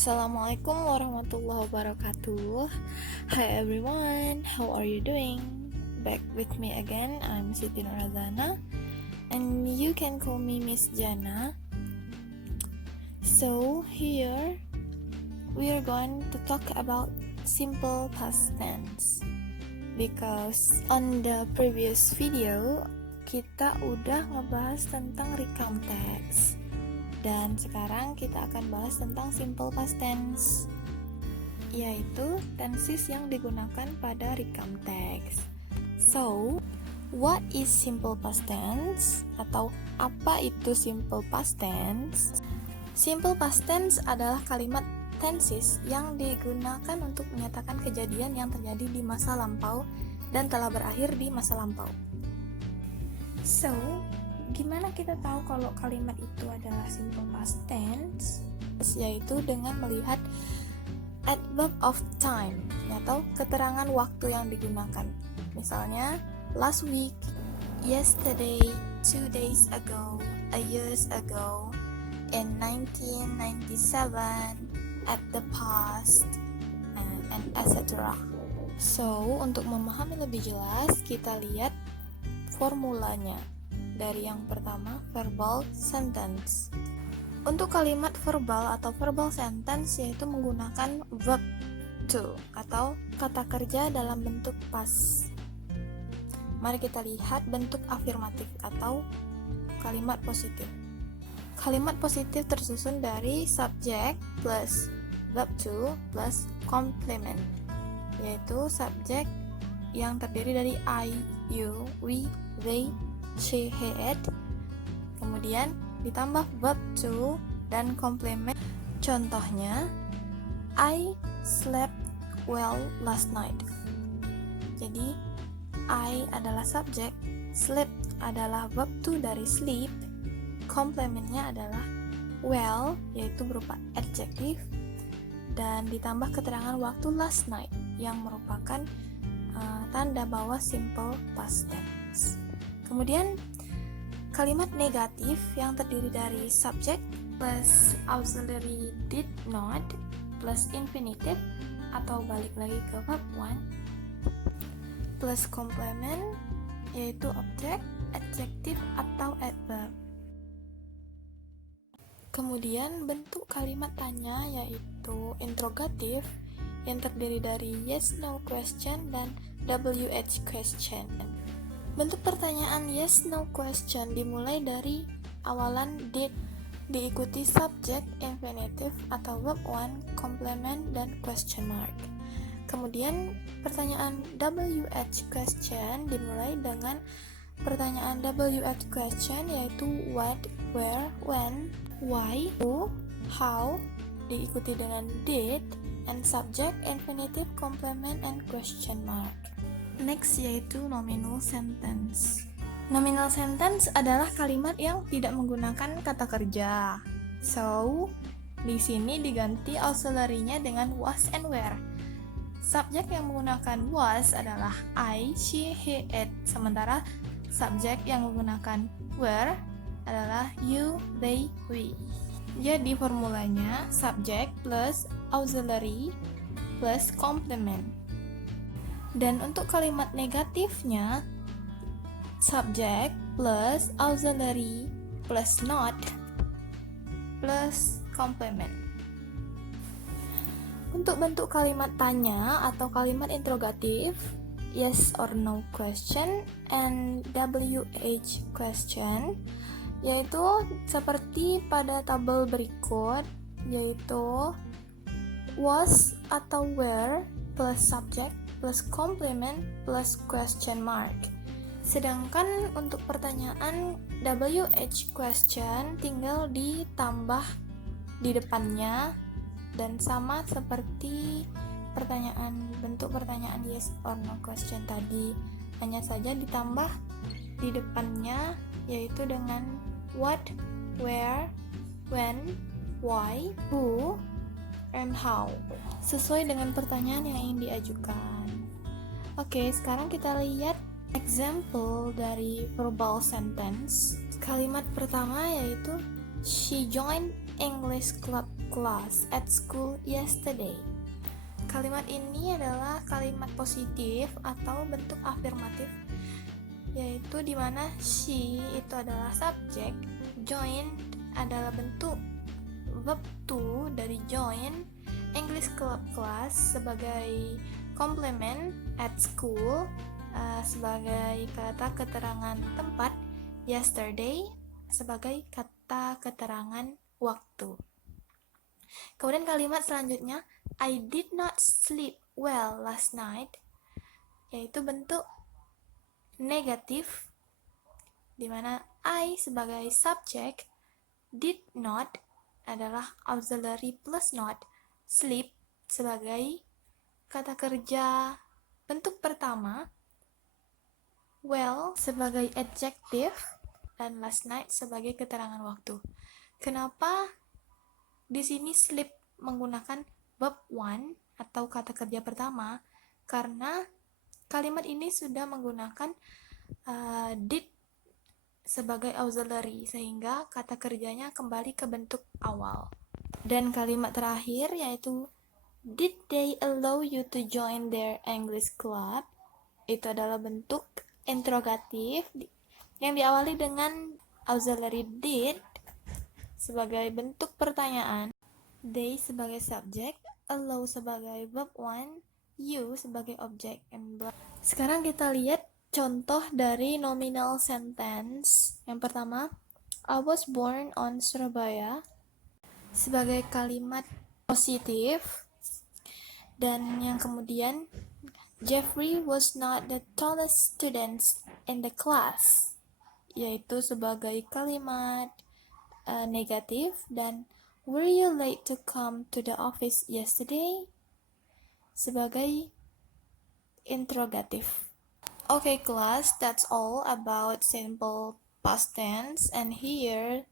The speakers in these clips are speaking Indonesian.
Assalamualaikum warahmatullahi wabarakatuh. Hi everyone, how are you doing? Back with me again, I'm Siti Nurazana, and you can call me Miss Jana. So here we are going to talk about simple past tense, because on the previous video kita udah ngebahas tentang recount text. Dan sekarang kita akan bahas tentang simple past tense, yaitu tenses yang digunakan pada recount text. So, what is simple past tense? Atau apa itu simple past tense? Simple past tense adalah kalimat tenses yang digunakan untuk menyatakan kejadian yang terjadi di masa lampau dan telah berakhir di masa lampau. So, gimana kita tahu kalau kalimat itu adalah simple past tense? Yaitu dengan melihat adverb of time atau keterangan waktu yang digunakan. Misalnya, last week, yesterday, 2 days ago, a years ago, in 1997, at the past, and etc. So, untuk memahami lebih jelas, kita lihat formulanya. Dari yang pertama, verbal sentence. Untuk kalimat verbal atau verbal sentence yaitu menggunakan verb to atau kata kerja dalam bentuk past. Mari kita lihat bentuk afirmatif atau kalimat positif. Kalimat positif tersusun dari subject plus verb to plus complement, yaitu subjek yang terdiri dari I, you, we, they, she, he, it, kemudian ditambah verb to dan complement. Contohnya, I slept well last night. Jadi I adalah subjek, sleep adalah verb to dari sleep, complementnya adalah well yaitu berupa adjektif, dan ditambah keterangan waktu last night yang merupakan tanda bahwa simple past tense. Kemudian kalimat negatif yang terdiri dari subject plus auxiliary did not plus infinitive atau balik lagi ke verb 1 plus complement yaitu object, adjektif atau adverb. Kemudian bentuk kalimat tanya yaitu interrogatif yang terdiri dari yes no question dan WH question. Bentuk pertanyaan yes no question dimulai dari awalan did, diikuti subject, infinitive atau verb 1, complement dan question mark. Kemudian pertanyaan WH question dimulai dengan pertanyaan WH question yaitu what, where, when, why, who, how, diikuti dengan did, and subject, infinitive, complement, and question mark. Next yaitu nominal sentence. Nominal sentence adalah kalimat yang tidak menggunakan kata kerja. So, di sini diganti auxiliary-nya dengan was and were. Subjek yang menggunakan was adalah I, she, he, it. Sementara subjek yang menggunakan were adalah you, they, we. Jadi formulanya subjek plus auxiliary plus complement. Dan untuk kalimat negatifnya subject plus auxiliary plus not plus complement. Untuk bentuk kalimat tanya atau kalimat interrogatif yes or no question and WH question, yaitu seperti pada tabel berikut, yaitu was atau were plus subject plus complement plus question mark. Sedangkan untuk pertanyaan WH question tinggal ditambah di depannya dan sama seperti bentuk pertanyaan yes or no question tadi, hanya saja ditambah di depannya yaitu dengan what, where, when, why, who, and how, sesuai dengan pertanyaan yang ingin diajukan. Oke, sekarang kita lihat example dari verbal sentence. Kalimat pertama yaitu she joined English club class at school yesterday. Kalimat ini adalah kalimat positif atau bentuk afirmatif, yaitu dimana she itu adalah subjek, join adalah bentuk verb to dari join, English club class sebagai komplement, at school sebagai kata keterangan tempat, yesterday sebagai kata keterangan waktu. Kemudian kalimat selanjutnya, I did not sleep well last night, yaitu bentuk negatif, di mana I sebagai subjek, did not adalah auxiliary plus not, sleep sebagai kata kerja bentuk pertama, well sebagai adjective, dan last night sebagai keterangan waktu. Kenapa di sini sleep menggunakan verb one atau kata kerja pertama? Karena kalimat ini sudah menggunakan did sebagai auxiliary, sehingga kata kerjanya kembali ke bentuk awal. Dan kalimat terakhir yaitu did they allow you to join their English club? Itu adalah bentuk interrogatif yang diawali dengan auxiliary did sebagai bentuk pertanyaan, they sebagai subjek, allow sebagai verb one, you sebagai objek. Sekarang kita lihat contoh dari nominal sentence. Yang pertama, I was born on Surabaya sebagai kalimat positif. Dan yang kemudian, Jeffrey was not the tallest student in the class, yaitu sebagai kalimat negatif. Dan were you late to come to the office yesterday sebagai interrogatif. Okay class, that's all about simple past tense, and here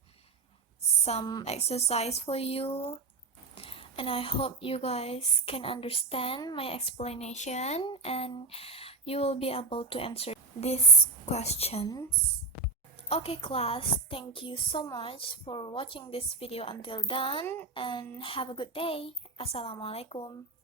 some exercise for you, and I hope you guys can understand my explanation and you will be able to answer these questions. Okay class, thank you so much for watching this video until done, and have a good day. Assalamualaikum.